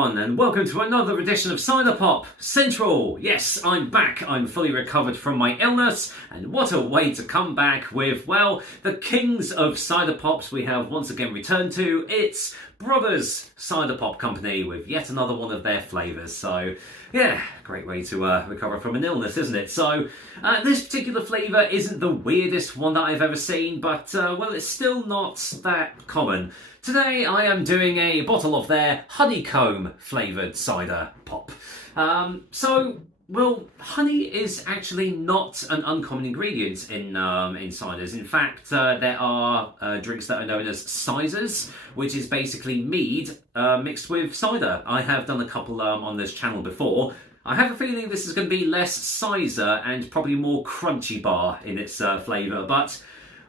everyone, and welcome to another edition of Ciderpop Central. Yes, I'm back. I'm fully recovered from my illness, and what a way to come back with, well, the kings of Ciderpops we have once again returned to. It's Brothers Ciderpop Company with yet another one of their flavours. So, yeah, great way to recover from an illness, isn't it? So, this particular flavour isn't the weirdest one that I've ever seen, but, well, it's still not that common. Today I am doing a bottle of their Honeycomb flavoured cider pop. Well, honey is actually not an uncommon ingredient in ciders. In fact, there are drinks that are known as ciders, which is basically mead mixed with cider. I have done a couple on this channel before. I have a feeling this is going to be less cider and probably more crunchy bar in its flavour, but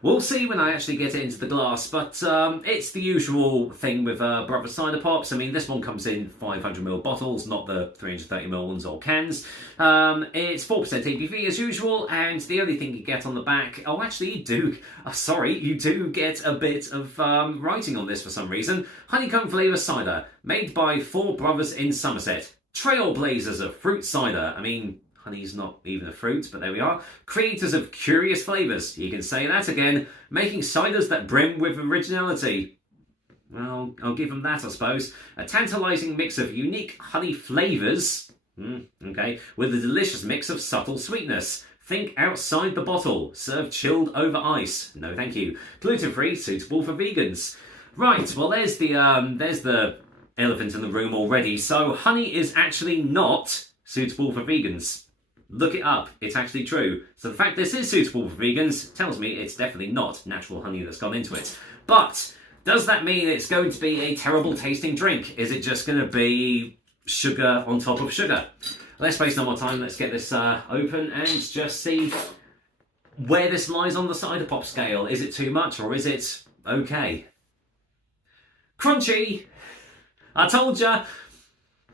we'll see when I actually get it into the glass. But it's the usual thing with Brothers Ciderpops. I mean, this one comes in 500ml bottles, not the 330ml ones or cans. It's 4% ABV as usual, and the only thing you get on the back... Oh, actually, you do get a bit of writing on this for some reason. Honeycomb flavour cider, made by 4 brothers in Somerset. Trailblazers of fruit cider. I mean, honey's not even a fruit, but there we are. Creators of curious flavours. You can say that again. Making ciders that brim with originality. Well, I'll give them that, I suppose. A tantalising mix of unique honey flavours. Okay. With a delicious mix of subtle sweetness. Think outside the bottle. Served chilled over ice. No, thank you. Gluten-free, suitable for vegans. Right, well, there's the elephant in the room already. So, honey is actually not suitable for vegans. Look it up, it's actually true. So the fact this is suitable for vegans tells me it's definitely not natural honey that's gone into it. But does that mean it's going to be a terrible tasting drink? Is it just going to be sugar on top of sugar? Let's waste no more time, let's get this open and just see where this lies on the cider pop scale. Is it too much or is it okay? Crunchy! I told ya!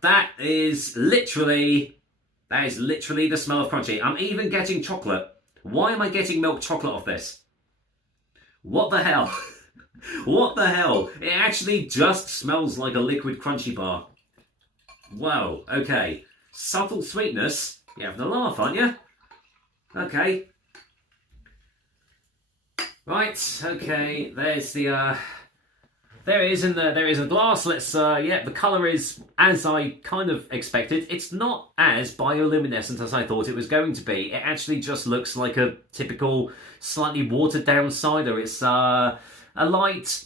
That is literally the smell of crunchy. I'm even getting chocolate. Why am I getting milk chocolate off this? What the hell? What the hell? It actually just smells like a liquid crunchy bar. Whoa, okay. Subtle sweetness. You're having a laugh, aren't you? Okay. Right, okay. There's the, there is a glass. Let's, yeah, the colour is as I kind of expected. It's not as bioluminescent as I thought it was going to be. It actually just looks like a typical, slightly watered down cider. It's a light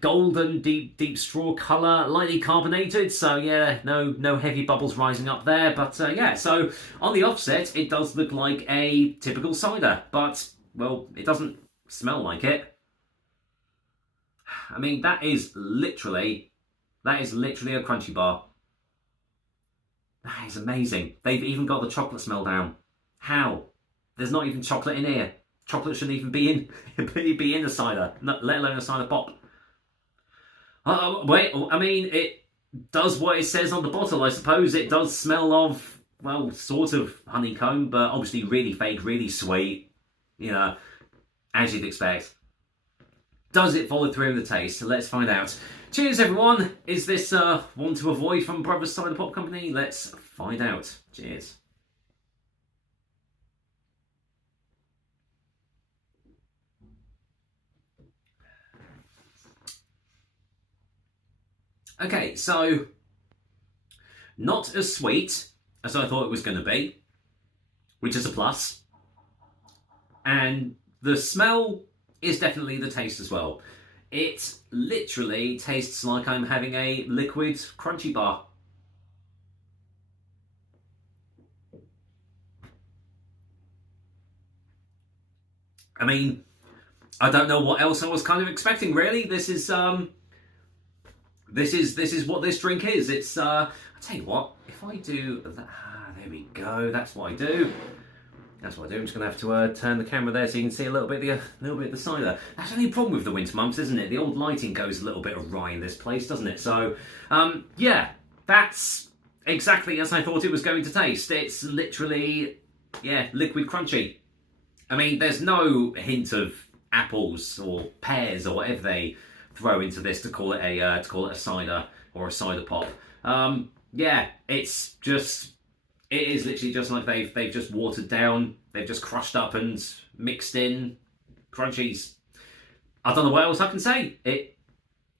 golden, deep straw colour, lightly carbonated. So yeah, no heavy bubbles rising up there. But yeah, so on the offset, it does look like a typical cider, but well, it doesn't smell like it. I mean, that is literally a crunchy bar. That is amazing. They've even got the chocolate smell down. How? There's not even chocolate in here. Chocolate shouldn't even be in a cider, let alone a cider pop. Wait, I mean, it does what it says on the bottle. I suppose it does smell of, well, sort of honeycomb, but obviously really fake, really sweet. You know, as you'd expect. Does it follow through in the taste? Let's find out. Cheers, everyone. Is this one to avoid from Brothers Ciderpop Company? Let's find out. Cheers. Okay, so not as sweet as I thought it was going to be, which is a plus. And the smell is definitely the taste as well. It literally tastes like I'm having a liquid crunchy bar. I mean, I don't know what else I was kind of expecting, really. This is what this drink is. It's I'll tell you what, if I do that, there we go, that's what I do. That's what I do. I'm just going to have to turn the camera there so you can see a little bit of the cider. That's the only problem with the winter months, isn't it? The old lighting goes a little bit awry in this place, doesn't it? So, yeah, that's exactly as I thought it was going to taste. It's literally, yeah, liquid crunchy. I mean, there's no hint of apples or pears or whatever they throw into this to call it a cider. or a cider pop. Yeah, it is literally just like they've just watered down, they've just crushed up and mixed in crunchies. I don't know what else I can say. It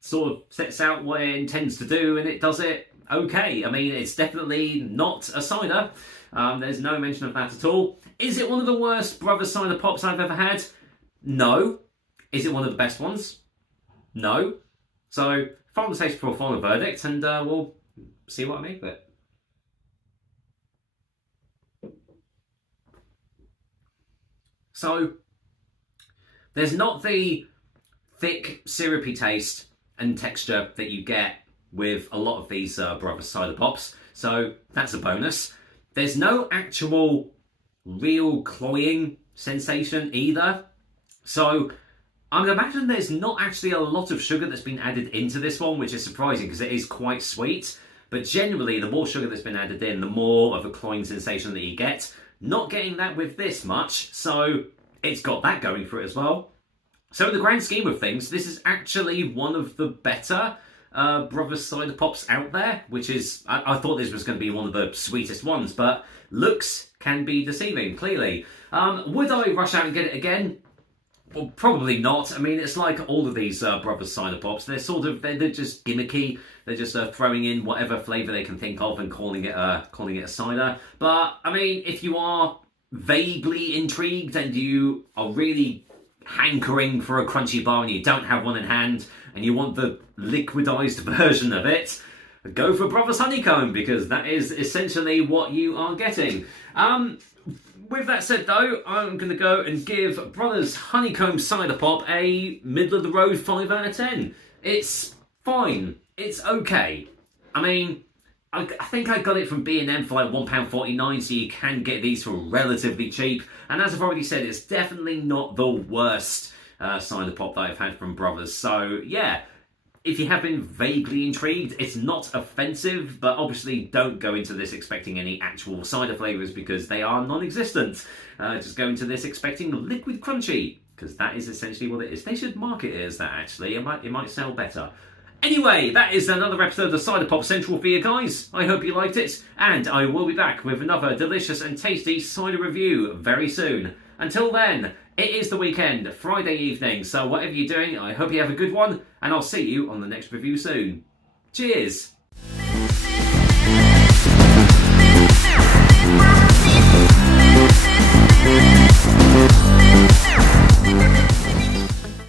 sort of sets out what it intends to do, and it does it okay. I mean, it's definitely not a cider. There's no mention of that at all. Is it one of the worst Brothers Cider Pops I've ever had? No. Is it one of the best ones? No. So, final taste before final verdict, and we'll see what I make of it. So, there's not the thick, syrupy taste and texture that you get with a lot of these Brothers Cider Pops, so that's a bonus. There's no actual real cloying sensation either, so I'm going to imagine there's not actually a lot of sugar that's been added into this one, which is surprising because it is quite sweet. But generally, the more sugar that's been added in, the more of a cloying sensation that you get. Not getting that with this much, so it's got that going for it as well. So in the grand scheme of things, this is actually one of the better Brothers Cider Pops out there, which is, I thought this was going to be one of the sweetest ones, but looks can be deceiving, clearly. Would I rush out and get it again? Well, probably not. I mean, it's like all of these Brothers Cider Pops. They're just gimmicky. They're just throwing in whatever flavour they can think of and calling it a cider. But I mean, if you are vaguely intrigued and you are really hankering for a crunchy bar and you don't have one in hand and you want the liquidized version of it, go for Brothers Honeycomb, because that is essentially what you are getting. With that said, though, I'm going to go and give Brothers Honeycomb Cider Pop a middle-of-the-road 5 out of 10. It's fine. It's okay. I mean, I think I got it from B&M for like £1.49, so you can get these for relatively cheap. And as I've already said, it's definitely not the worst cider pop that I've had from Brothers. So, yeah. If you have been vaguely intrigued, it's not offensive, but obviously don't go into this expecting any actual cider flavours because they are non-existent. Just go into this expecting liquid crunchy, because that is essentially what it is. They should market it as that, actually. It might sell better. Anyway, that is another episode of Cider Pop Central for you guys. I hope you liked it, and I will be back with another delicious and tasty cider review very soon. Until then, it is the weekend, Friday evening, so whatever you're doing, I hope you have a good one, and I'll see you on the next review soon. Cheers!